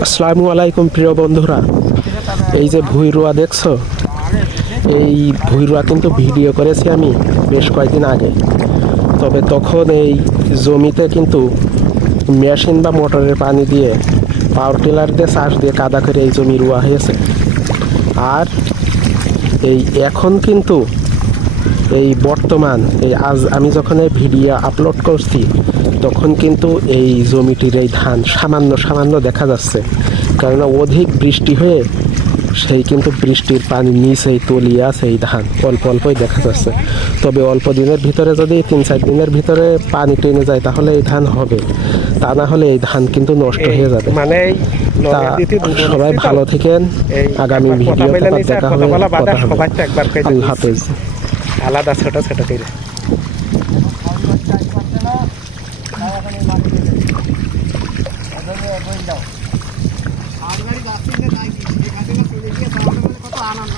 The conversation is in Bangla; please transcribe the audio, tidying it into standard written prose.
আসসালামু আলাইকুম প্রিয় বন্ধুরা, এই যে ভুঁইরোয়া দেখছো, এই ভুঁইরোয়া কিন্তু ভিডিও করেছি আমি বেশ কয়েকদিন আগে। তবে তখন এই জমিতে কিন্তু মেশিন বা মোটরের পানি দিয়ে পাওয়ার টিলার দিয়ে চাষ দিয়ে কাদা করে এই জমি রোয়া হয়েছে। আর এই এখন কিন্তু এই বর্তমান এই আজ আমি যখন এই ভিডিও আপলোড করছি তখন কিন্তু এই জমিটির এই ধান সামান্য সামান্য দেখা যাচ্ছে, কেননা অধিক বৃষ্টি হয়ে সেই কিন্তু বৃষ্টির পানি নিচেই তলিয়ে আছে। এই ধান অল্প অল্পই দেখা যাচ্ছে। তবে অল্প দিনের ভিতরে যদি 3-4 দিনের ভিতরে পানি টেনে যায় তাহলে এই ধান হবে, তা না হলে এই ধান কিন্তু নষ্ট হয়ে যাবে। তা সবাই ভালো থাকেন, আগামী ভিডিওতে দেখা হবে। আল্লাহ হাফেজ। আলাদা ছোট ছোট করে কত আনন্দ